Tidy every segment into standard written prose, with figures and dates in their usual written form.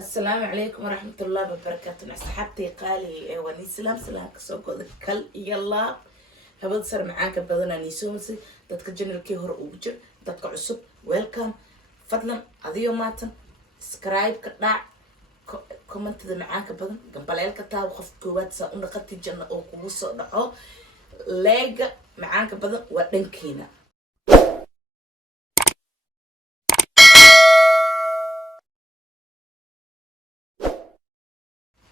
السلام عليكم ورحمة الله وبركاته. أصحابتي قالي واني سلام كسوكو كل يلا هبد صار معاك بدنا نيسومسي دتك جنرالكي هور وجر دتك عصب ويلكم فضلا أذيو ماتن سكرايب كدع كومنت معاك بدن قبل كتاب وخف كوات سأقول قتي جنة أو كوسو دعو لاج معاك بدن ودنكينا.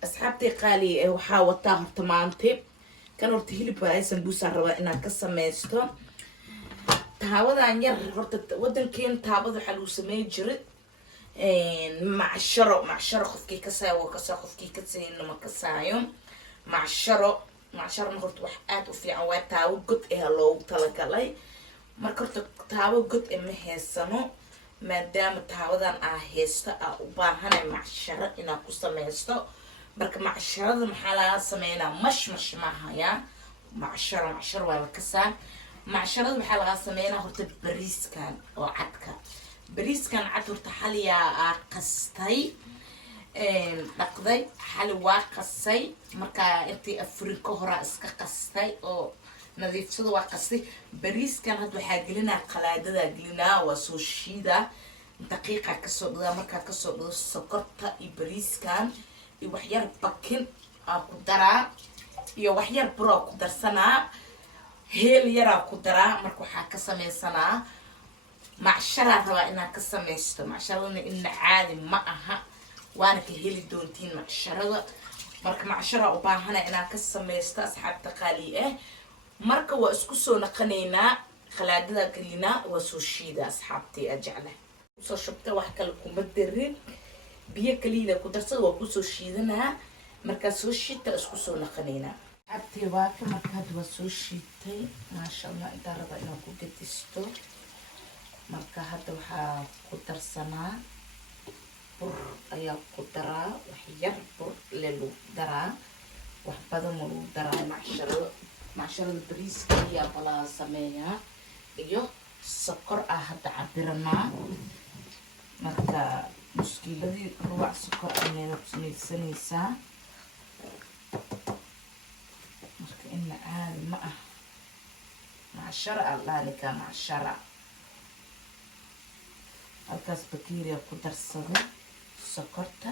أصحابتي قالي وحاوطها هرت maantay kan horta hilib waa sambuusa rabaa inaan ka samaysto taawadan yar horta wadankeen taawada waxa lagu sameey jiray macsharo qofkii ka saayo ka soo qofkii ka saayno ma ka saayo macsharo horta wax aad u fiican waa taawo god ee loogu talagalay marka horta taawo god ee ma heesano maadaama taawadan aa heesta aa u baahanay macsharo inaan ku samaysto marka macshirada maxaa laga sameynaa mash maaha ya macsharo waa la kasaa macshirada waxaa laga sameynaa horta bariiskan oo cadka bariiskan cad horta xaliyaa qastay dhaqday xali waa qasay marka intii afrin ka hora iska qastay oo nadiifsada waa qastay bariiskan hadda waxaa gelinaa qalaadada gelinaa waa soo shiida daqiiqa kasoo dhigaa markaa kasoo dhigo sokorta iyo bariiskan iyo wax yar bakin aa ku daraa iyo wax yar bur aa ku darsanaa heel yar aa ku daraa marka waxaa ka samaysanaa macsharaa rabaa inaan ka samaysto macsharadana ina caadi ma aha waana ka heli doontiin macsharada marka macsharaa u baahana inaan ka samaysto asxaabta qaali ah marka waa isku soo naqanaynaa khalaadada gelinaa waa soo shiida asxaabtii ajecla soo shubta wax kale kuma darin biyo kaliya ku darsada waa ku soo shiidanaa marka soo shiita isku soo naqanayna abti waa ka marka had waa soo shiitay ma sha Allah inta raba inaan ku gadisto marka hadda waxaa ku darsanaa bur ayaa ku daraa wax yar bur leelu daraa wax badan lagu daraa macsharo bariiska ayaa bala sameeyaa iyo sokor ah hadda cabiranaa marka muskiiladii ruwac sokor ayaa ku samaysanaysaa marka ina caadi ma ah macshara allanika macshara halkaas bakeeriya ku darsada sokorta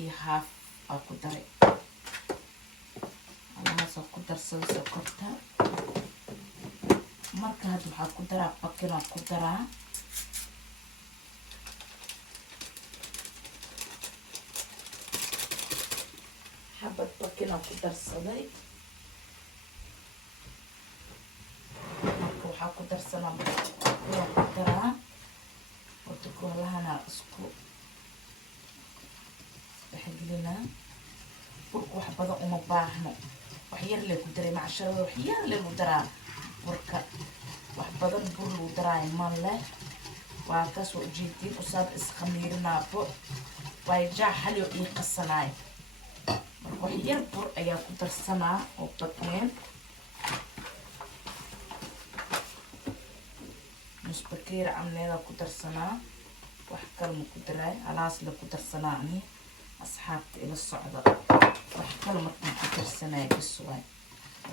iyo haaf aa ku daray halkaas ku darsada sokorta marka hadda waxaa ku daraa bakin aa ku daraa حبة باكينا ku darsaday marka waxa ku darsanaa waa ku daraa wato koolahana isku dhaxgelinaa burka wax badan uma baahno wax yar leh ku daray macsharo wax yar leh ku daraa burka wax badan bur lagu daraa ma leh waa ka soo jeedin usaad isqamiirnaabo way jaaxali iyo qasanaay wax yar bur ayaa ku darsanaa oo bakeen nus bakeer camneeda ku darsanaa wax kale ma ku daray alaas la ku darsanaa ani asxaabta ila socda wax kale markaan ku darsanaa bis waay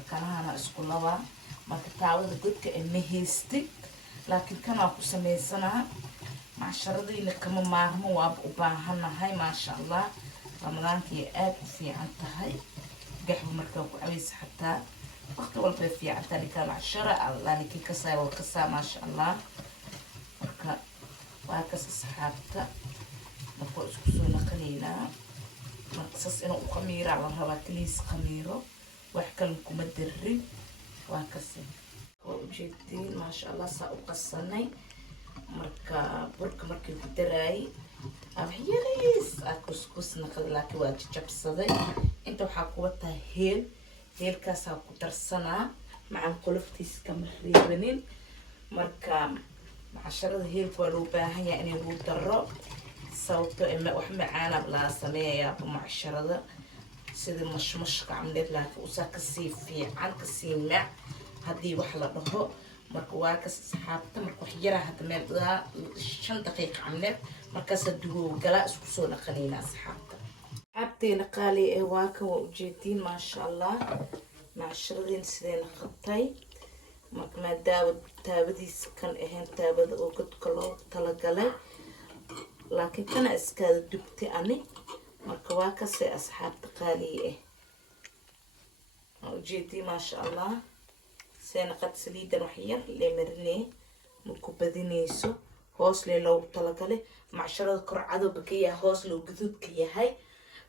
kalahana isku laba marka taawada godka ee ma haystay laakiin kana ku samaysanaa macsharadeena kama maarmo waa u baahanahay maasha Allah ramadaanki aad u fiican tahay gaxbu markaa ku cabaysa xataa waqti walba fiican tahay ka macshara Allah ninki ka saaro ka saa maasha Allah marka waa ka saxaabta marka isku soo naqanaynaa marka sas inuu u qamiira la rabaa kaliis qamiiro wax kale kuma darin waa ka sii oo ujeedin maasha Allah saa u qasanay marka burka markii ku daray abhiyaris akuskus naqad laakiin waa jabsaday inta waxaa ku wataa heelkaas ku darsanaa macaan qoloftiis kama reebanin marka macasharada heelka waa loo baahan yahay in lagu daro sababtoo wax macaan la sameeyaa macasharada sida mashmashka camleed laakiin usaa ka sii fiican ka sii mac haddii wax la dhaho marka waa ka saxaabta marka wax yara hadda meel 5 daqiiqo camleed markaas duwo gala isku soo naqanayna asxaabta abteena qaali ee waa ka ujeedin ma sha Allah maasharadin sideen qabtay marka taabadiis kan ahayn taabada oo godka loo talagalay laakiin kana iska dubtay ani marka waa ka see asxaabta qaali ujeedin ma sha Allah seen qad saliidan wax yar leemarnay marku badinayso hoos loo talagalay maasharada korcado bakiya hoos loo gudud ka yahay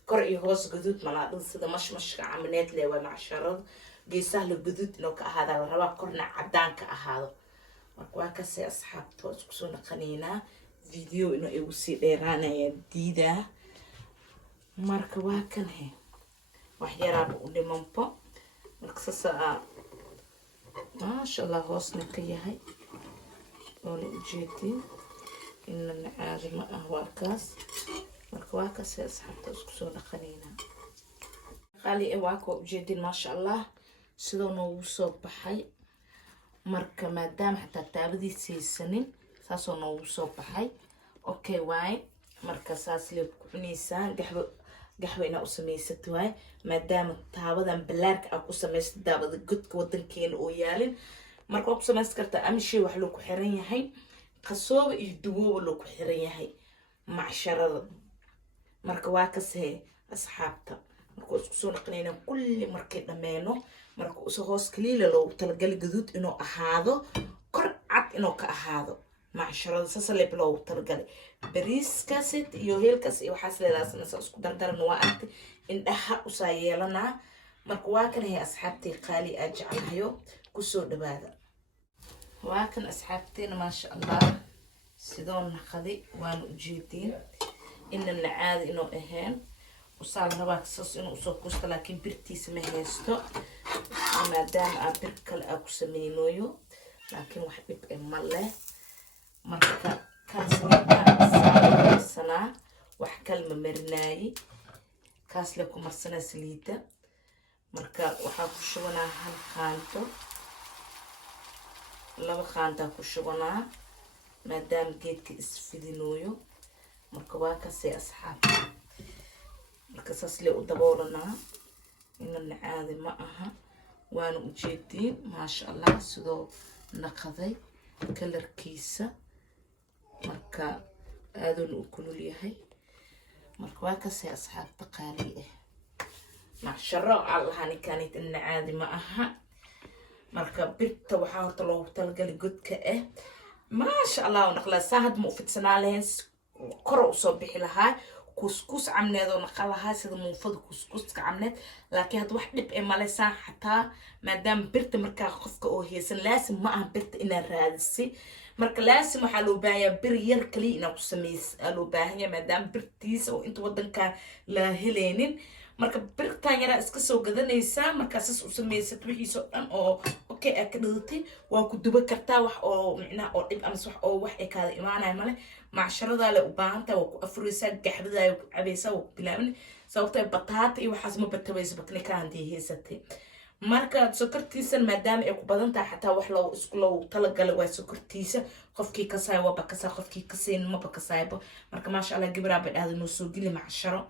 kor iyo hoos gudud malaad sida mashmashka camaneed leewa maasharada geesaha la gudud inoo ka ahaada la rabaa korna cadaan ka ahaado marka waa ka see asxaabta isku soo naqanayna video inoo igu sii dheeraanaya diida marka waa kan wax yaraaba u dhimanpo marka sasaa ما شاء الله hoosna ka yahay oo la ujeedin inna caadi ma ah warkaas marka waa ka see asxaabta isku soo dhaqanayna qaali ee waa ka ujeedin ma sha Allah sidoo noogu soo baxay marka maadaama xataa taabadiisa haysanin saasoo noogu soo baxay okay waay marka saas leeb ku cunaysaa gaxwa ina u samaysato waay maadaama taabadan balaarka ah ku samaysto daabada godka wadankeena oo yaalin marka ku samaysan kartaa amshi wax loo ku xiran yahay qasooba iyo duwooba loo ku xiran yahay macsharada marka waa ka see asxaabta marka isku soo naqnayna kulli markay dhameeno marka usoo hoos kaliila loo talagalay gaduud inuu ahaado kor cad inuu ka ahaado macsharada sasalib loo talagalay bariiskaas iyo heelkaas iyo waxaas leedaasna isku dardaran waa aragtay indhaha u saa yeelanaa marka waa kan asxaabtii qaali aan jeclahayo ku soo dhawaada waa kan asxaabteena ma sha Allah sidoo naqadi waan u jeedin inna caadi inuu ahayn usaal rabaa kaas inuu soo kusto laakiin birtiisa ma haysto maadaama aan bir kale ku sameeynayo laakiin wax dhib ma leh marka kaasna wax kalma marnaayi kaas la ku marsana saliida marka waxa ku shubanaa hal qaanto laba qaanta ku shubanaa maadaama geedka isfidinooyo marka waa ka see asxaab marka saas le u daboolanaa inna caadi ma aha waan u jeedin ma sha Allah sidoo naqaday kalarkiisa marka aadun u kulul yahay marka waa ka see asxaabta qaali macsharo allahani kanit inna caadi ma aha marka birta waxa horta loogu talagalay godka ma sha Allah naqla saahad mu fidsanaa lahayn kor u soo bixi lahaa kuskus camneedo naqalaha sida muufad kuskuska camneed laakiin had wax dhib ma leh xataa maadaama birta marka qofka oo heesan laasim ma aha birta ina raadisi marka laasim waxa loo baahanyaa bir yar kali ina ku sameeyay loo baahanyaa maadaama birtiisa oo inta wadanka la heleenin marka birtan yara iska soo gadanaysa marka saas u sameeyay wixiisa dhan oo okay ka dhigtay waa ku duba kartaa wax oo macna oo dhib ama wax oo wax ay ka imaanay male macsharada la u baahanta waa ku afuraysa gaxbada ay ku cabaysa oo bilaabin sababtoo bataata iyo waxaas ma batabayso bakni ka handii heesatay marka sokortiisa maadaama ay ku badan tahay xataa wax loo isku loo talagalay waa sokortiisa qofkii ka saay waa bakasa qofkii ka seen ma bakasayba marka ma sha Allah gibra badhaad noo soo gili macsharo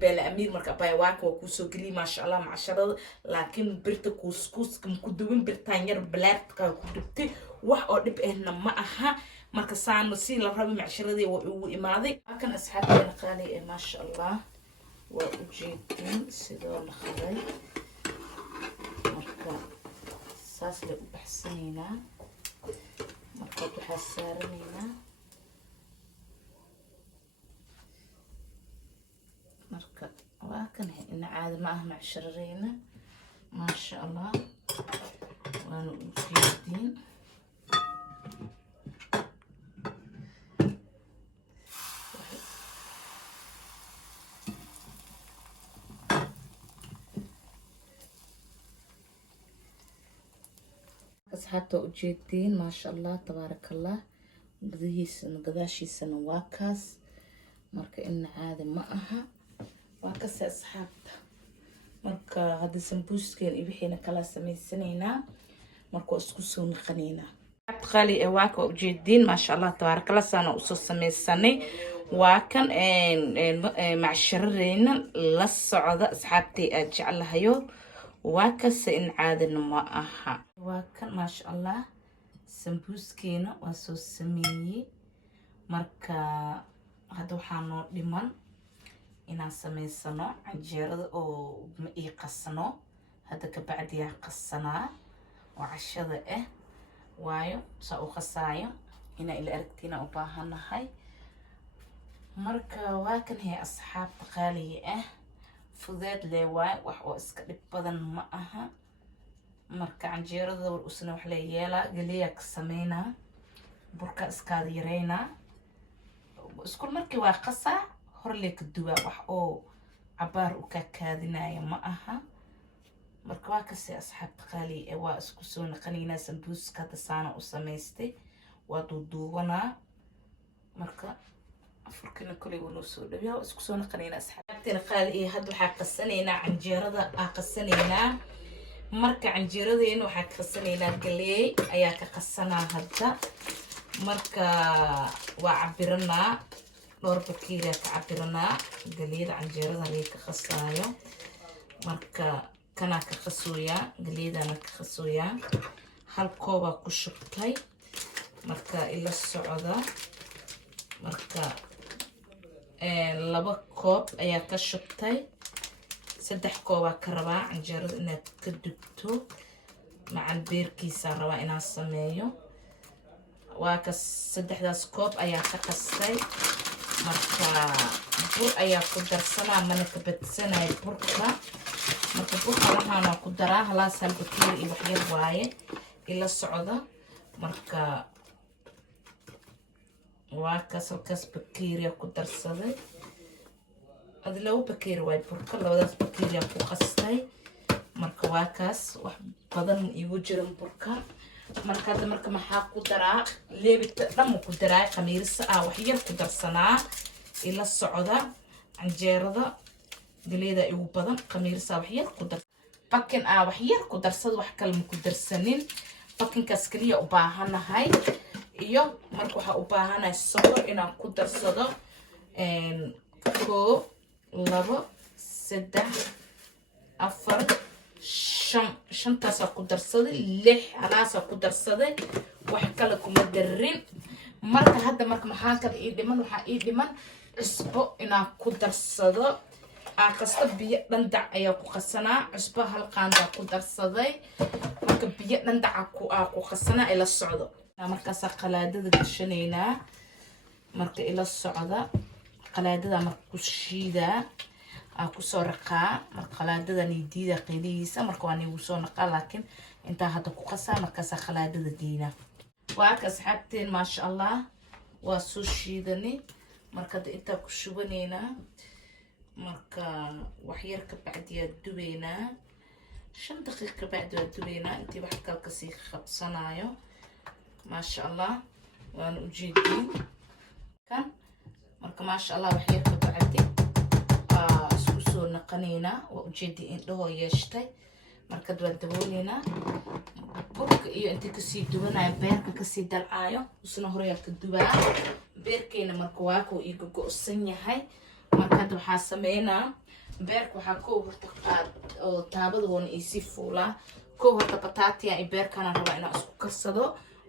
bela amir marka bay waak waa ku soo gili ma sha Allah macsharo laakiin birta kuskus ku duwin birtan yar blaadka ku dubtay wax oo dhib ahna ma aha marka saan si la rabo macsharadii waa ugu imaaday kan asxaabteena qaali ma sha Allah waa u jeedin sidoo naqday marka saas la u baxsanayna marka waxa saaranayna marka waa kan in caadi ma ah macsharadeyna ma sha Allah waana u jeedin asxaabta u jeedin ma sha Allah tabarakallah gadaashiisana waa kaas marka in caadi ma aha waa ka see asxaabta marka hadda sambuuskeen iyo wixina kala sameysanaynaa marka isku soo naqanayna asxaabta qaali ee waa ka ujeediin maasha allah tabaarakalla saana usoo samaysanay waa kan macsharadeyna la socda asxaabtay aad jeclahayo waa kase in caadina ma aha waa kan maasha allah sambuuskeena waa soo sameeyey marka hadda waxaa noo dhiman inaan samaysano canjeerada oo ma ii qasno hadda ka bacdiyaa qasanaa oo cashada ah waayo saa u qasaayo inaa ila aragtiina u baahanahay marka waa kan hee asxaabta qaaliga ah fudeed lee waay wax oo iska dhib badan ma aha marka canjeerada war usna wax lee yeelaa galiyaa ka sameynaa burka iskaada yareynaa iskul markii waa qasaa hor lee ka dubaa wax oo cabaar u kaakaadinaya ma aha marka waa kasii asxaabta qaaliga waa isku soo naqanaynaa sambuuska hadda saana u samaystay waa duuduubanaa marka afurkina koley waa noo soo dhawiyaa waa isku soo naqanaynaa asxaabtina qaaliga hadda waxaa qasanaynaa canjeerada qasanaynaa marka canjeeradeena waxaa qasanaynaa galeey ayaa ka qasanaa hadda marka waa cabiranaa dhowr bakiiriyaa ka cabiranaa galeeyda canjeerada laga ka qasaayo marka kanaa ka qasooyaa galeedana ka qasooyaa hal koobaa ku shubtay marka ila socda marka 2 koob ayaa ka shubtay 3 koobaa ka rabaa canjeerada inaad ka dubto macan beerkiisa rabaa inaan sameeyo waa ka 3daas koob ayaa ka qastay marka bur ayaa ku darsanaa mana ka badsanay burka marka burka waxaana ku daraa halaas hal bakeeri iyo wax yar waaye ila socda marka waa kaas bakeeriya ku darsaday ad 2 bakeeri waay burka 2daas bakeeriya ku qastay marka waa kaas wax badan igu jiran burka marka hadda marka maxaa ku daraa leebita dhan ku daraa khamiirsa wax yar ku darsanaa ila socda canjeerada galeeda igu badan khamiirsa wax yar ku dar bakin wax yar ku darsad wax kale ma ku darsanin bakinkaas kaliya u baahanahay iyo marka waxa u baahanahay sonkor inaan ku darsado 1 2 3 4 5 ku darsaday 6 halaasa ku darsaday wax kale kuma darin marka hadda marka maxaa kale ii dhiman waxa ii dhiman cusbo inaan ku darsado kasta biyo dhandac ayaa ku qasanaa cusbo hal qaanda ku darsaday marka biyo dhandac ku qasanaa ila socdo markaas qalaadada gashanaynaa marka ila socda qalaadada marka ku shiidaa ku soo raqaa marka qalaadada nidiida qiilihiisa marka waan igu soo naqaa laakiin inta hadda ku qasaa markaas qalaadada diina waa ka asxaabteen ma sha Allah waa soo shiidani marka inta ku shubaneena marka wax yar ka bacdiya dubeena 5 daqiiqo ka bacdiya dubeena intii wax kale ka sii qabsanayo ma sha Allah waan u jeedin kan marka ma sha Allah wax yar ka bacdi isku soo naqaneena waa u jeedin indhaho yeeshtay marka dad daboolina burka iyo intii ka sii dubanaya beerka ka sii dalcaayo usna hore ka dubaa beerkeena marka waa ko iga go'san yahay marka hadda waxaa sameynaa beerka waxaa koo horta qaad oo taabada woon isi fuulaa koo horta bataatiya iyo beerkana rabaa inaan isku karsado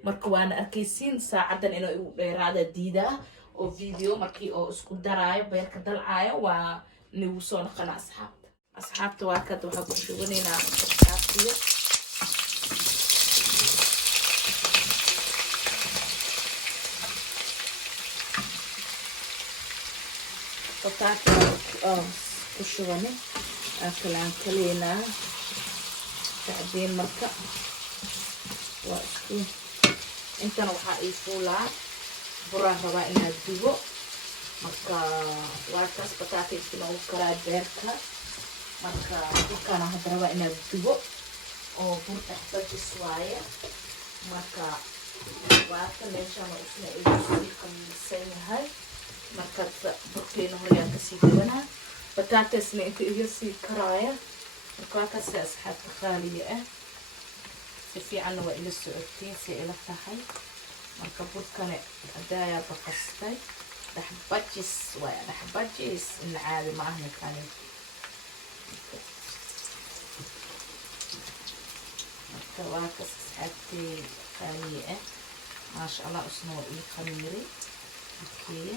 marka waana arkaysiin saacadan inay ugu dheeraada diidaa oo video markii oo isku daraayo beerka dalcaayo waa nagu soo naqana asxaabta waa kad waxaa ku shubaneynaa bataatiya bataatiya ku shubane kalaan kaleena بعدين مركا واسكو انت نوحا ايفولا برا ربا انا دوبو مركا واركاس بطاطي كنا وكرا بيركا مركا وكانا هاد ربا انا دوبو او برتا حتاجي سوايا مركا واركا ليشا ما اسنا ايجوسي كمسين هاي مركا بركينا هريا كسي دونا بطاطي اسنا انت ايجوسي كرايا وكاكا سي أصحاب خالية سفي عنه وإلى السعودين سئلة تحي مركبوت كان أدايا بقصتي دحبجس دحبجس العادي معه كان كواكس حتى خالية ما شاء الله أصنور إيه خميري أوكي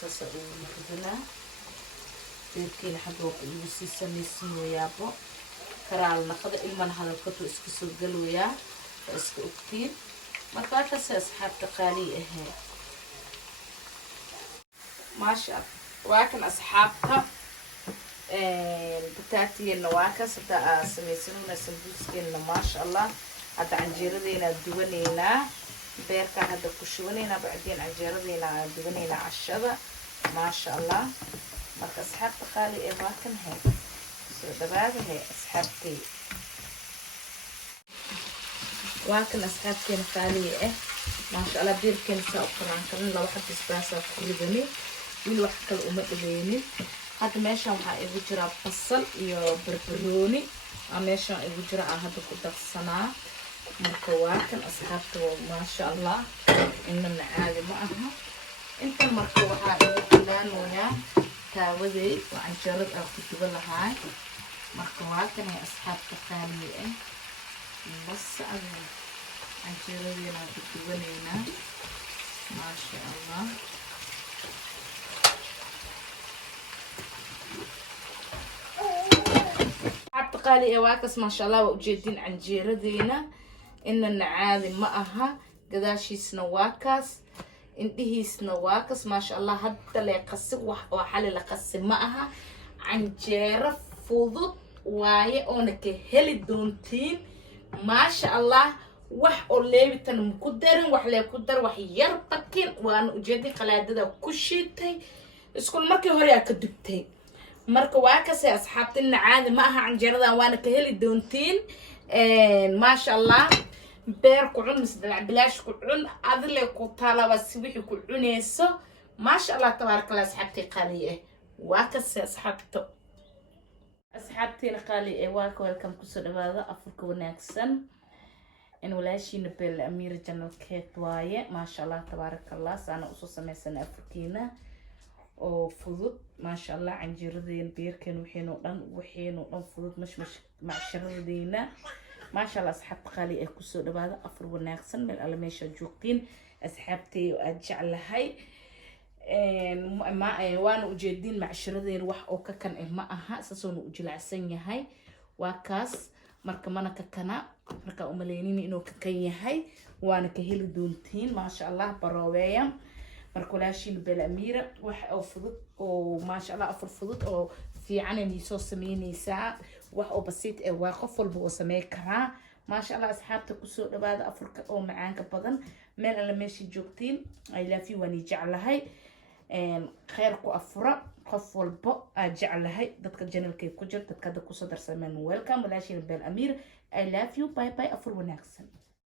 سأسأل كذا بيركين حبوب يوسي سميسين ويابو كرال نقد إلمن هذا الكتو إسكسو قلويا إسكو أكتين مركاتا سأسحاب تقالي إهي ما شاء الله واكن أصحابها البتاتي النواكس بتاع سميسنونا سمبوسكين ما شاء الله هذا عنجيرة دينا دوانينا بيركا هذا كشوانينا بعدين عنجيرة دينا دوانينا عشرة ما شاء الله مركا أصحاب تقالي إيه واكن هي دبابة هي أصحابتي واكن أصحابتي نقالي إيه ما شاء الله بيركن سأقران كلن لو حد إسباسا كردني ويل وحكا الأمة بيني هذا ماشا waxaa igu jira basal iyo barbarooni meesha igu jira hada ku darsanaa marka waa kan asxaabta ma sha Allah inna caadi ma aha inta marka waxa igu filaanaya taawaday waan jarad ku duba lahaay marka waa kan asxaabta qaali ah bas aan jaradina ku dubanayna ma sha Allah قالي واكس ما شاء الله وجدين عنجيرة دينا إن النعاذي معها قداشي سنواكس إنتهي سنواكس ما شاء الله حتى لا يقسم وحالي لقسم معها عنجيرة فضط واي أونك هلي دونتين ما شاء الله وح أولي مقدرين وح لا يقدر وح يربكين وأنا أجدي قلادة وكشيتي اسكول مركي هوريا كدبتي marka waa ka say asxaabtina caadi ma aha canjeerada waana ka heli doontiin ma sha Allah beer ku cun misdalac bilaash ku cun adile ku talaba si wixii ku cuneyso ma sha Allah tabarakallah asxaabti qaaliye waa ka say asxaabtina qaaliye waa ka welcome ku soo dhawaada afurka wanaagsan in walaashiina beel Amir Channel Cake waaye ma sha Allah tabarakallah saana u soo sameeysan afurkiina oo fudud ما شاء الله عن جردين بيركن وحين فضود مش مع شردينا ما شاء الله أصحاب خالي أكسو دبادة أفر وناقصن من الألميشة جوقتين أصحابتي وأجعل هاي ما وانا وجدين مع شردين وح أو ككن معها أساسون وجل عسنية هاي وكاس مركا مانا ككنا مركا أملينيني إنو ككية هاي وانا كهيل دونتين ما شاء الله براوية markulaashin beel Amira wax oo fudud oo ma sha Allah afur fudud oo fiican inay soo sameynaysaa wax oo basiit ee waa qof walba oo sameey kara ma sha Allah asxaabta ku soo dhawaada afurka oo macaanka badan meel alla meeshii joogtiin ay laafi wani jeclahay khayr ku afura qof walba aad jeclahay dadka channelkay ku jir dadka ku soo darsameen welcome walaashin beel Amira I love you bye bye afur wanaagsan